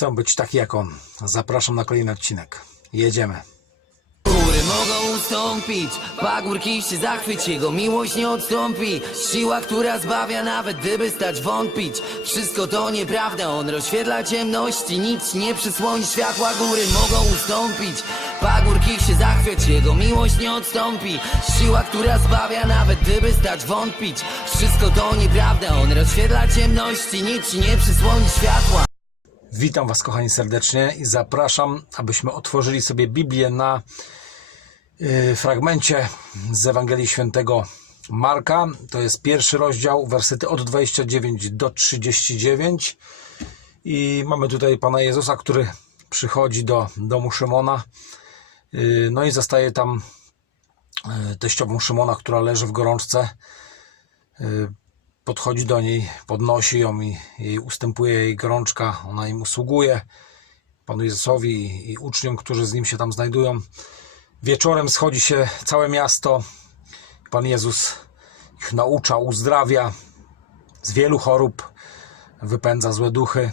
Chcę być taki jak on. Zapraszam na kolejny odcinek. Jedziemy. Góry mogą ustąpić, pagórki się zachwyć, jego miłość nie odstąpi. Siła, która zbawia, nawet gdyby stać wątpić. Wszystko to nieprawda, on rozświetla ciemności, nic nie przysłoni światła. Góry mogą ustąpić, pagórki się zachwyć, jego miłość nie odstąpi. Siła, która zbawia, nawet gdyby stać wątpić. Wszystko to nieprawda, on rozświetla ciemności, nic nie przysłoni światła. Witam Was, kochani, serdecznie i zapraszam, abyśmy otworzyli sobie Biblię na y, fragmencie z Ewangelii Świętego Marka. To jest pierwszy rozdział, wersety od 29 do 39. I mamy tutaj Pana Jezusa, który przychodzi do domu Szymona. Y, no i zostaje tam y, teściową Szymona, która leży w gorączce. Y, podchodzi do niej, podnosi ją i jej ustępuje jej gorączka, ona im usługuje, Panu Jezusowi i, uczniom, którzy z nim się tam znajdują. Wieczorem schodzi się całe miasto, Pan Jezus ich naucza, uzdrawia z wielu chorób, wypędza złe duchy.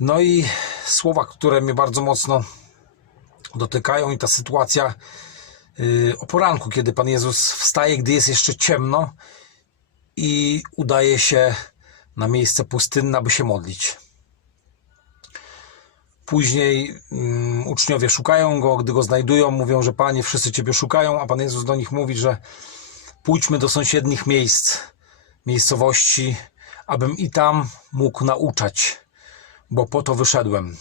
No i słowa, które mnie bardzo mocno dotykają i ta sytuacja yy, o poranku, kiedy Pan Jezus wstaje, gdy jest jeszcze ciemno i udaje się na miejsce pustynne, aby się modlić. Później mm, uczniowie szukają go, gdy go znajdują, mówią, że Panie, wszyscy Ciebie szukają, a Pan Jezus do nich mówi, że pójdźmy do sąsiednich miejsc, miejscowości, abym i tam mógł nauczać, bo po to wyszedłem.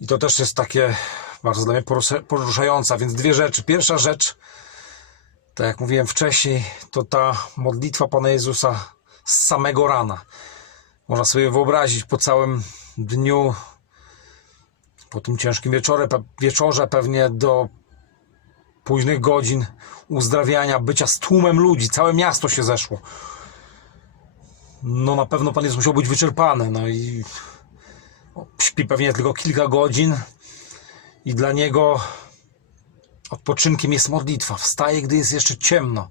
I to też jest takie bardzo dla mnie porusza- poruszające, więc dwie rzeczy. Pierwsza rzecz, tak jak mówiłem wcześniej, to ta modlitwa Pana Jezusa z samego rana. Można sobie wyobrazić po całym dniu, po tym ciężkim wieczorze, wieczorze pewnie do późnych godzin uzdrawiania, bycia z tłumem ludzi, całe miasto się zeszło. No na pewno Pan Jezus musiał być wyczerpany, no i śpi pewnie tylko kilka godzin i dla Niego Odpoczynkiem jest modlitwa. Wstaje, gdy jest jeszcze ciemno.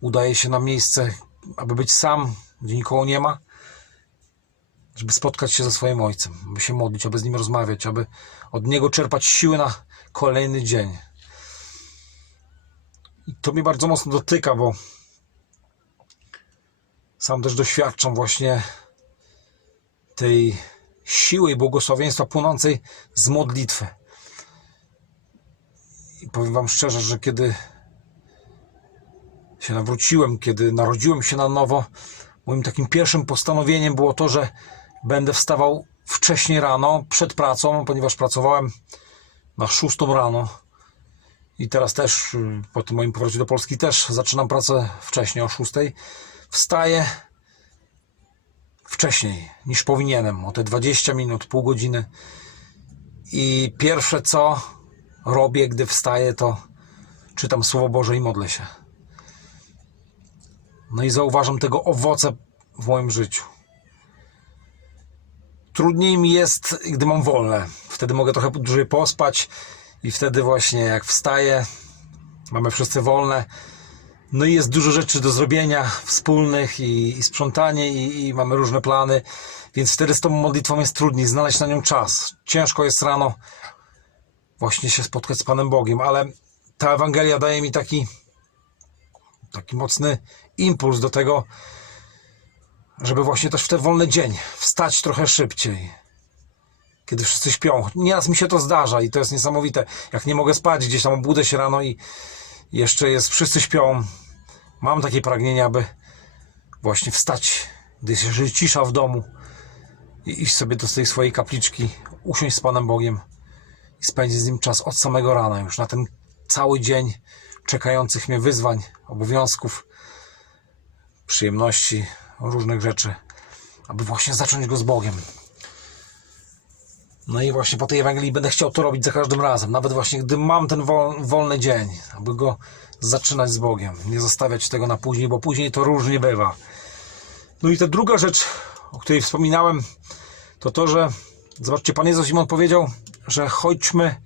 Udaje się na miejsce, aby być sam, gdzie nikogo nie ma, żeby spotkać się ze swoim ojcem, aby się modlić, aby z nim rozmawiać, aby od niego czerpać siły na kolejny dzień. I to mnie bardzo mocno dotyka, bo sam też doświadczam właśnie tej siły i błogosławieństwa płynącej z modlitwy. I powiem Wam szczerze, że kiedy się nawróciłem, kiedy narodziłem się na nowo, moim takim pierwszym postanowieniem było to, że będę wstawał wcześniej rano, przed pracą, ponieważ pracowałem na 6 rano. I teraz też, po tym moim powrocie do Polski, też zaczynam pracę wcześniej, o 6. Wstaję wcześniej niż powinienem, o te 20 minut, pół godziny. I pierwsze co robię, gdy wstaję, to czytam Słowo Boże i modlę się. No i zauważam tego owoce w moim życiu. Trudniej mi jest, gdy mam wolne. Wtedy mogę trochę dłużej pospać i wtedy właśnie jak wstaję, mamy wszyscy wolne. No i jest dużo rzeczy do zrobienia wspólnych i, i sprzątanie i, i mamy różne plany, więc wtedy z tą modlitwą jest trudniej znaleźć na nią czas. Ciężko jest rano właśnie się spotkać z Panem Bogiem, ale ta Ewangelia daje mi taki taki mocny impuls do tego, żeby właśnie też w ten wolny dzień wstać trochę szybciej, kiedy wszyscy śpią. Nieraz mi się to zdarza i to jest niesamowite. Jak nie mogę spać, gdzieś tam obudzę się rano i jeszcze jest, wszyscy śpią. Mam takie pragnienie, aby właśnie wstać, gdy się cisza w domu i iść sobie do tej swojej kapliczki, usiąść z Panem Bogiem i spędzić z nim czas od samego rana już na ten cały dzień czekających mnie wyzwań, obowiązków, przyjemności, różnych rzeczy, aby właśnie zacząć go z Bogiem. No i właśnie po tej Ewangelii będę chciał to robić za każdym razem, nawet właśnie gdy mam ten wol, wolny dzień, aby go zaczynać z Bogiem, nie zostawiać tego na później, bo później to różnie bywa. No i ta druga rzecz, o której wspominałem, to to, że zobaczcie, Pan Jezus im odpowiedział, że chodźmy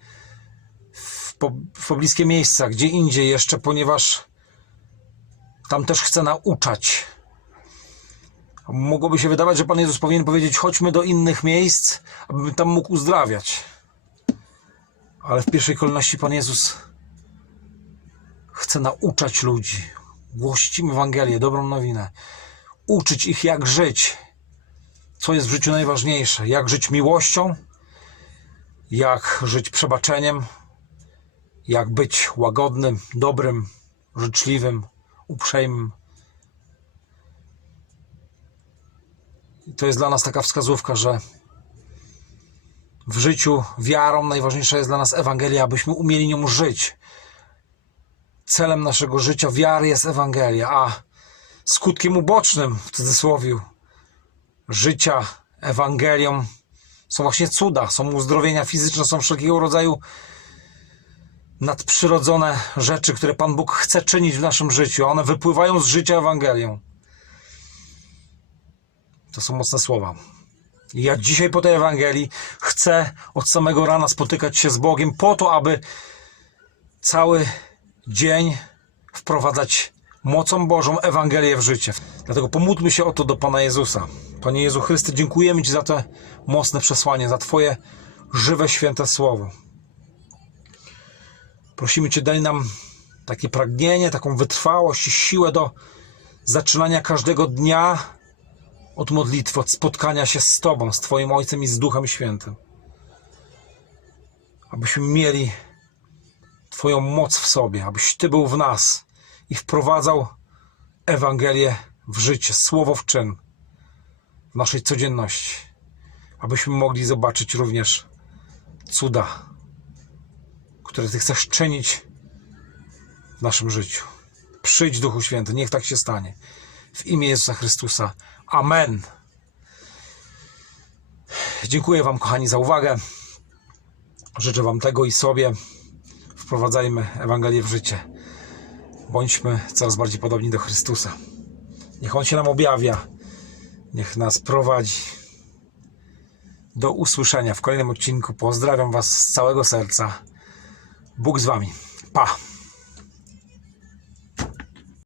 w, po, w pobliskie miejsca, gdzie indziej jeszcze, ponieważ tam też chcę nauczać. Mogłoby się wydawać, że Pan Jezus powinien powiedzieć: chodźmy do innych miejsc, abym tam mógł uzdrawiać. Ale w pierwszej kolejności Pan Jezus chce nauczać ludzi, głosić Ewangelię, dobrą nowinę, uczyć ich, jak żyć, co jest w życiu najważniejsze, jak żyć miłością, jak żyć przebaczeniem, jak być łagodnym, dobrym, życzliwym, uprzejmym. I to jest dla nas taka wskazówka, że w życiu wiarą najważniejsza jest dla nas Ewangelia, abyśmy umieli nią żyć. Celem naszego życia wiary jest Ewangelia, a skutkiem ubocznym, w cudzysłowie, życia Ewangelią są właśnie cuda, są uzdrowienia fizyczne, są wszelkiego rodzaju nadprzyrodzone rzeczy, które Pan Bóg chce czynić w naszym życiu. One wypływają z życia Ewangelią. To są mocne słowa. I ja dzisiaj po tej Ewangelii chcę od samego rana spotykać się z Bogiem po to, aby cały dzień wprowadzać mocą Bożą Ewangelię w życie. Dlatego pomódlmy się o to do Pana Jezusa. Panie Jezu Chryste, dziękujemy Ci za to mocne przesłanie, za Twoje żywe, święte słowo. Prosimy Cię, daj nam takie pragnienie, taką wytrwałość i siłę do zaczynania każdego dnia od modlitwy, od spotkania się z Tobą, z Twoim Ojcem i z Duchem Świętym. Abyśmy mieli Twoją moc w sobie, abyś Ty był w nas i wprowadzał Ewangelię w życie, słowo w czyn, w naszej codzienności. Abyśmy mogli zobaczyć również cuda, które Ty chcesz czynić w naszym życiu. Przyjdź Duchu Święty, niech tak się stanie. W imię Jezusa Chrystusa. Amen. Dziękuję Wam, kochani, za uwagę. Życzę Wam tego i sobie. Wprowadzajmy Ewangelię w życie. Bądźmy coraz bardziej podobni do Chrystusa. Niech On się nam objawia. Niech nas prowadzi. Do usłyszenia w kolejnym odcinku. Pozdrawiam Was z całego serca. Bóg z Wami. Pa!